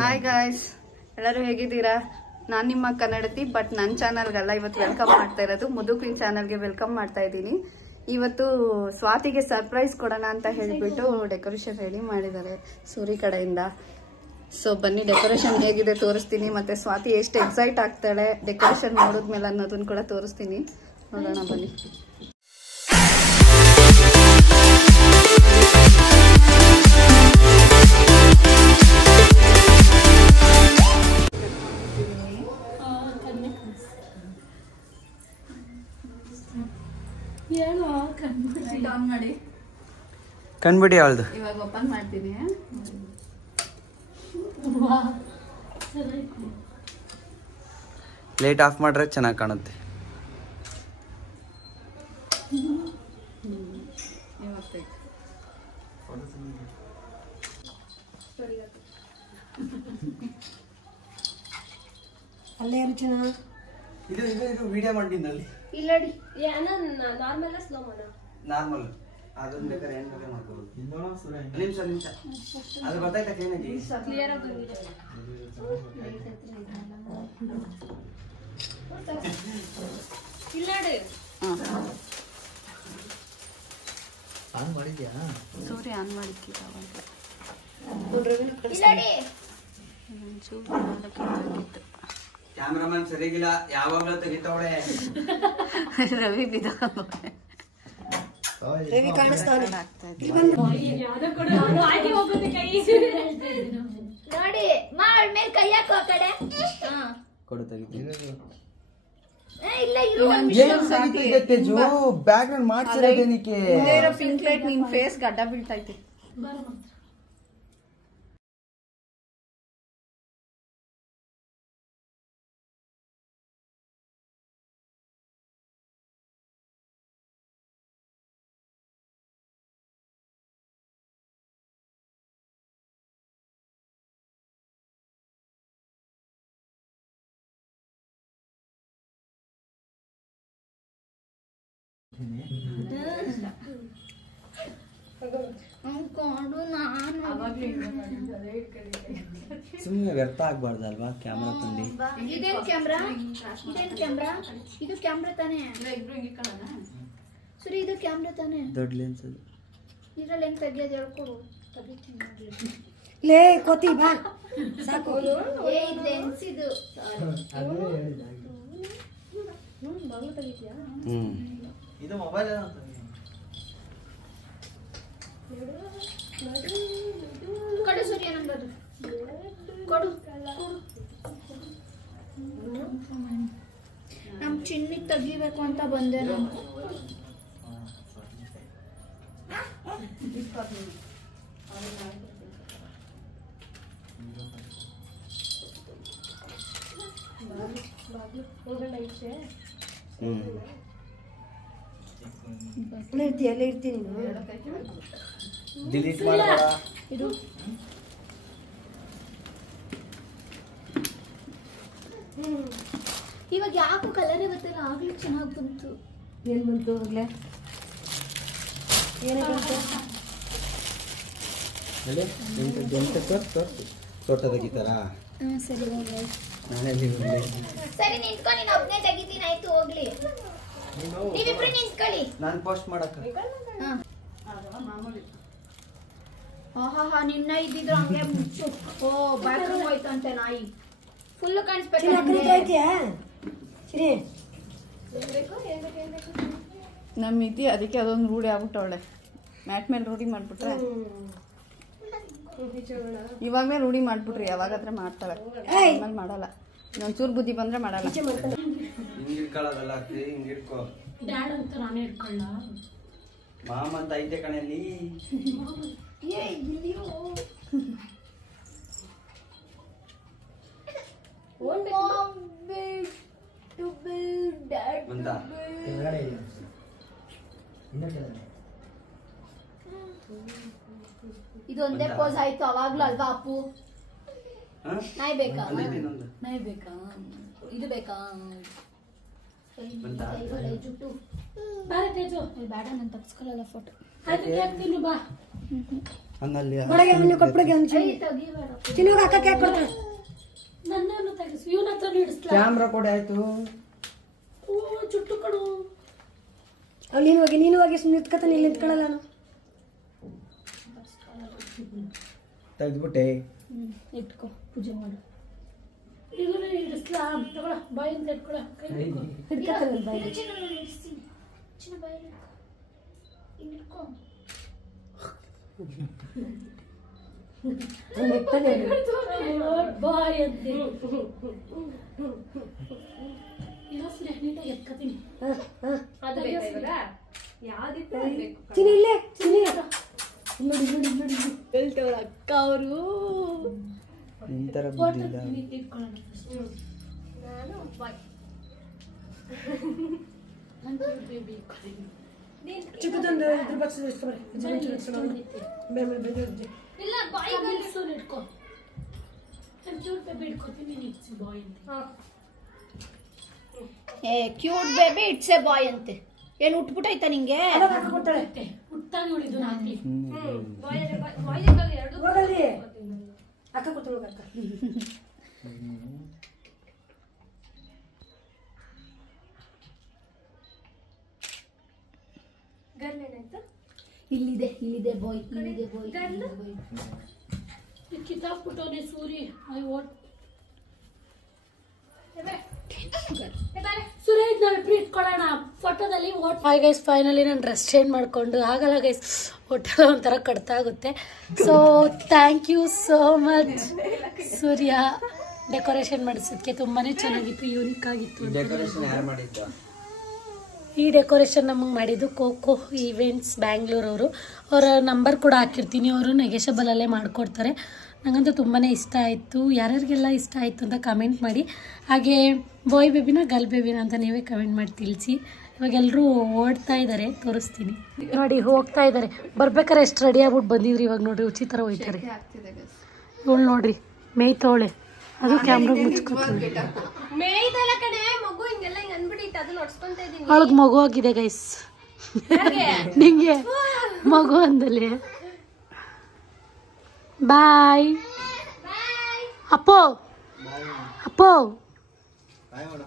Hi guys, ಎಲ್ಲರೂ ಹೇಗಿದ್ದೀರಾ? ನಾನು ನಿಮ್ಮ ಕನ್ನಡತಿ, ಬಟ್ ನನ್ನ ಚಾನಲ್ಗೆಲ್ಲ ಇವತ್ತು ವೆಲ್ಕಮ್ ಮಾಡ್ತಾ ಇರೋದು. ಮುದುಕಿನ ಚಾನಲ್ಗೆ ವೆಲ್ಕಮ್ ಮಾಡ್ತಾ ಇದ್ದೀನಿ. ಇವತ್ತು ಸ್ವಾತಿಗೆ ಸರ್ಪ್ರೈಸ್ ಕೊಡೋಣ ಅಂತ ಹೇಳಿಬಿಟ್ಟು ಡೆಕೋರೇಷನ್ ರೆಡಿ ಮಾಡಿದ್ದಾರೆ ಸೂರಿ ಕಡೆಯಿಂದ. ಸೊ ಬನ್ನಿ, ಡೆಕೋರೇಷನ್ ಹೇಗಿದೆ ತೋರಿಸ್ತೀನಿ, ಮತ್ತೆ ಸ್ವಾತಿ ಎಷ್ಟು ಎಕ್ಸೈಟ್ ಆಗ್ತಾಳೆ ಡೆಕೋರೇಷನ್ ನೋಡಿದ್ಮೇಲೆ ಅನ್ನೋದನ್ನ ಕೂಡ ತೋರಿಸ್ತೀನಿ. ನೋಡೋಣ ಬನ್ನಿ. ಕಣ್ಬಿಡಿ ಅವಳ್ದು. ಇವಾಗ ಓಪನ್ ಮಾಡ್ತೀನಿ. ಲೈಟ್ ಆಫ್ ಮಾಡ್ರೆ ಚೆನ್ನಾಗಿ ಕಾಣುತ್ತೆ. ಅಲ್ಲೇ ಚೆನ್ನಾಗಿ ಇದು ವಿಡಿಯೋ ಮಾಡಿದ್ನಲ್ಲಿ ಇಲ್ಲಡಿ ನಾರ್ಮಲ್ ಸ್ಲೋ ನಾರ್ಮಲ್ ಅದನ್ನ ಬೇಕಾದ್ರೆ ಏನ್ ಬೇಕಾದ್ರೆ ಮಾಡ್ಕೋಬಹುದು. ನಿಮಿಷ ಅದು ಗೊತ್ತಾಯ್ತಾ ಏನಾಗಿ ಕ್ಲಿಯರ್ ಆಗಿ ಬಂದಿದೆ. ಇಲ್ಲಡಿ ಆನ್ ಮಾಡಿದ್ಯಾ? ಸೂರ್ಯ ಆನ್ ಮಾಡಿಕ್ಕಿಲ್ಲ ಇಲ್ಲಡಿ ಕ್ಯಾಮ್ರಾಮನ್ ಸರಿಗಿಲ್ಲ, ಯಾವಾಗ್ಲೂ ತೆಗಿತಾವಳೆ. ರವಿ ಬಿದ ರವಿ ಕಾಣಿಸ್ತಾನೆ. ನೋಡಿ ಮಾಡ್ ಮೇಲೆ ಕೈ ಹಾಕೋ ಆ ಕಡೆ. ಕೊಡು ತೆಗಿತೀನಿ. ಇಲ್ಲ ಇರು ಬ್ಯಾಗ್ ನಲ್ಲಿ ಮಾಡ್ಸಿರೋದೇನಿಕ್ಕೆ ಪಿಂಕ್ ಲೈಟ್ ನಿನ್ ಫೇಸ್ ಗಡ್ಡ ಬೀಳ್ತೈತಿ. ಸುಮ್ಮನೆ ವ್ಯರ್ಥ ಆಗ್ಬಾರ್ದಲ್ವಾ ಕ್ಯಾಮ್ರಾ ತಂದು. ಇದೇನ್ ಕ್ಯಾಮ್ರಾ? ಇದು ಕ್ಯಾಮ್ರಾ ತಾನೇ? ಸರಿ, ಇದು ಕ್ಯಾಮ್ರಾ ತಾನೇ? ದೊಡ್ಡ ಲೆನ್ಸ್ ಅದು. ಇದ್ರಲ್ಲಿ ಹೆಂಗ್ ತೆಗಿಯೋದು ಹೇಳ್ಕೊಡು. ಲೇ ಕೋತಿ ಬಾ ಸಾಕು. ಏ ಇದು ಲೆನ್ಸ್ ಇದು. ಬಾಗ್ಲು ತೆಗಿತೀಯಾ? ಇದು ಮೊಬೈಲ್ ಕೊಡು ಸೂರ್ಯ ನಂಬರು ಕೊಡು. ನಮ್ ಚಿನ್ನಿಗ್ ತೆಗಿಬೇಕು ಅಂತ ಬಂದೆ ನಾನು. ಎಲ್ಲ ಇರ್ತೀನಿ ಡಿಲೀಟ್ ಮಾಡಬೇಡ. ಇದು ಇವಾಗ ಯಾಕೋ ಕಲರೇ ಗೊತ್ತಿಲ್ಲ, ಆಗ್ಲೂ ಚೆನ್ನಾಗಿ ಬಂತು. ಏನ್ ಬಂತು ಆಗ್ಲೇ? ಫೋಟೋ ತೆಗಿತಾರ? ಸರಿ ನಾನೇ ಸರಿ ನಿಂತ್ಕೊಂಡು ನೀನು ಒಬ್ಬನೇ ತೆಗಿತೀನಿ. ಆಯ್ತು ಹೋಗ್ಲಿ, ನೀವಿಬ್ರು ನಿಂತ್ಕೊಳ್ಳಿ. ನಾನು ಪೋಸ್ಟ್ ಮಾಡಕ್ಕ. ಆಹಾ ನಿನ್ನ ಇದ್ದಿದ್ರು ಹಂಗೆ ಮುಚ್ಚು. ಓ ಬಾತ್ರೂಮ್ ಹೋಯ್ತಂತೆ ನಾಯಿ. ಫುಲ್ ಕಾಣಿಸ್ಬೇಕು. ಸರಿ ನಮ್ಮ ಇದ್ದಿ ಅದಕ್ಕೆ ಅದೊಂದು ರೂಢಿ ಆಗ್ಬಿಟ್ಟವಳೆ. ಮ್ಯಾಟ್ ಮೇಲೆ ರೂಢಿ ಮಾಡ್ಬಿಟ್ರೆ ಇವಾಗಲೇ ರೂಢಿ ಮಾಡ್ಬಿಟ್ರಿ, ಯಾವಾಗಾದ್ರೆ ಮಾಡ್ತಾಳೆ, ಆಮೇಲೆ ಮಾಡಲ್ಲ. ಇನ್ನೊಂಚೂರು ಬುದ್ಧಿ ಬಂದ್ರೆ ಮಾಡಲ್ಲ. ಹಿಂಗ್ ಹಿಡ್ಕೊಳ್ಳೋದಲ್ಲ, ಹಿಂಗ್ ಹಿಡ್ಕೊ. ಮಾಮ ಅಂತ ಐತೆ ಕಣಲ್ಲಿ. ಇದೊಂದೇ ಪೋಸ್ ಆಯ್ತು ಅವಾಗ್ಲೂ ಅಲ್ವಾ ಅಪ್ಪು? ನಾಯಿ ಬೇಕಾ? ನಾಯಿ ಬೇಕಾ? ಇದು ಬೇಕಾ? ಜುಟ್ಟು ಬೇಡ, ನಾನು ತಗ್ಸ್ಕೊಳ್ಳಲ್ಲ ಫೋಟೋ. ಹಂಗಲ್ಲಿ ಕೊಡಗೆ ಅವನು ಕೊಟ್ಬಿಡಗೆ ಅವ್ನು ಚಿನ್ನೋಗ ಅಕ್ಕಕ್ಕೆ ಯಾಕೆ ಕೊಡ್ತಾನೆ ನನ್ನನ್ನು ತೆಗೆಸು ಇವನ ಹತ್ರ ಹಿಡಿಸ್ಲಾ ಕ್ಯಾಮ್ರಾ ಕೊಡಿ ಆಯ್ತು ಚುಟ್ಟು ಕಡು ಅವ್ನು ನೀನು ಹೋಗಿ ಸುಮ್ಮನೆ ನಿಂತ್ಕೊತಾನೆ ಇಲ್ಲಿ ನಿಂತ್ಕೊಳ್ಳಲ್ಲ ನಾನು ತೆಗ್ದ್ಬಿಟ್ಟೆ ಇಟ್ಕೋ ಪೂಜೆ ಮಾಡು ಇದನ್ನ ಹಿಡಿಸ್ಲಾ ತಗೊಳ ಬಾಯಿಂದ ಇಟ್ಕೊಳ ಕೈ ಹಿಡ್ಕೊತಾನೆ ಬಾಯಿ ಚಿನ್ನ ಬಾಯಲ್ಲಿ ಇಟ್ಕೋ ಬಾಯ್ ಅಂತೆ ಇನ್ನೊಂದ್ಸಲ ನೀಟಾಗಿ ಎತ್ಕತೀನಿ ಚಿನ್ನಿ ಇಲ್ಲೇ ಚಿನ್ನಿ ಅಕ್ಕ ಅವರು ಈ ತರ ಬಿದ್ದಿಲ್ಲ ಇಟ್ಕೊಳ್ಳೋಣ ನಾನು ಬಾಯ್ ಬೇಬಿ ಚಿಕ್ಕದೊಂದು ಇದ್ರ ಬಾಕ್ಸ್ ಇಲ್ಲ ಬಾಯ್ ಗಲ್ಸೂನ್ ಇಟ್ಕೋ ಕ್ಯೂಟ್ ಬೇಬಿ ಇಟ್ಕೋತೀನಿ ನೀನು ಇಟ್ಸ್ ಬಾಯ್ ಅಂತ cute baby it's a boy ಅಂತೆ ಏನು ಉಟ್ಬಿಟ್ಟೈತಾ ನಿಂಗೆ ಹುಟ್ಟಾಗಿ ಉಳಿದು ನಾಲ್ಕು ಹೋಗಲ್ಲಿ ಅಕ್ಕ ಕೂತ್ಕೊಳ್ಳೋಕ ಅಕ್ಕ ಇಲ್ಲಿದೆ ಬಾಯ್ ಕಿತ್ತಾಕ್ಬಿಟ್ಟವನೆ ಸೂರಿ ಐ ವಾಟ್ ಸುರೇಶ್ ನಾವು ಇಟ್ಕೊಳ್ಳೋಣ ಫೋಟೋದಲ್ಲಿ ಓಟ್ ಹಾಯ್ ಗೈಸ್ ಫೈನಲಿ ನಾನು ಡ್ರೆಸ್ ಚೇಂಜ್ ಮಾಡಿಕೊಂಡು ಆಗಲ್ಲ ಗೈಸ್ ಹೊಟ್ಟೆ ಒಂಥರ ಕಡ್ತಾ ಆಗುತ್ತೆ so thank you so much Surya decoration ಮಾಡಿಸೋದಕ್ಕೆ ತುಂಬಾ ಚೆನ್ನಾಗಿತ್ತು ಯೂನಿಕ್ ಆಗಿತ್ತು ಡೆಕೋರೇಷನ್ ಯಾರು ಮಾಡಿದ್ದು ಈ ಡೆಕೋರೇಷನ್ ನಮಗೆ ಮಾಡಿದ್ದು ಕೋಕೋ ಈವೆಂಟ್ಸ್ ಬ್ಯಾಂಗ್ಳೂರವರು ಅವರ ನಂಬರ್ ಕೂಡ ಹಾಕಿರ್ತೀನಿ ಅವರು ನೆಗೆಷಬಲಲ್ಲೇ ಮಾಡಿಕೊಡ್ತಾರೆ ನನಗಂತೂ ತುಂಬಾ ಇಷ್ಟ ಆಯಿತು ಯಾರ್ಯಾರಿಗೆಲ್ಲ ಇಷ್ಟ ಆಯಿತು ಅಂತ ಕಮೆಂಟ್ ಮಾಡಿ ಹಾಗೆ ಬಾಯ್ ಬೇಬಿನ ಗರ್ಲ್ ಬೇಬಿನ ಅಂತ ನೀವೇ ಕಮೆಂಟ್ ಮಾಡಿ ತಿಳಿಸಿ ಇವಾಗ ಎಲ್ಲರೂ ಓಡ್ತಾ ಇದ್ದಾರೆ ತೋರಿಸ್ತೀನಿ ನೋಡಿ ಹೋಗ್ತಾ ಇದ್ದಾರೆ ಬರ್ಬೇಕಾರೆ ಎಷ್ಟು ರೆಡಿ ಆಗ್ಬಿಟ್ಟು ಬಂದಿದ್ರಿ ಇವಾಗ ನೋಡ್ರಿ ಉಚಿತ ಥರ ಹೋಯ್ತಾರೆ ಇವಳು ನೋಡ್ರಿ ಮೇಯ್ತವಳೆ ಅದು ಕ್ಯಾಮ್ರಾ ಮುಚ್ಕೊತಾರೆ ಅವಳಿಗೆ ಮಗು ಆಗಿದೆ ಗೈಸ್ ನಿಂಗೆ ಮಗು ಅಂದಲ್ಲಿ ಬಾಯ್ ಅಪ್ಪೋ ಅಪ್ಪೋ ಬಾಯ್ ಮಾಡು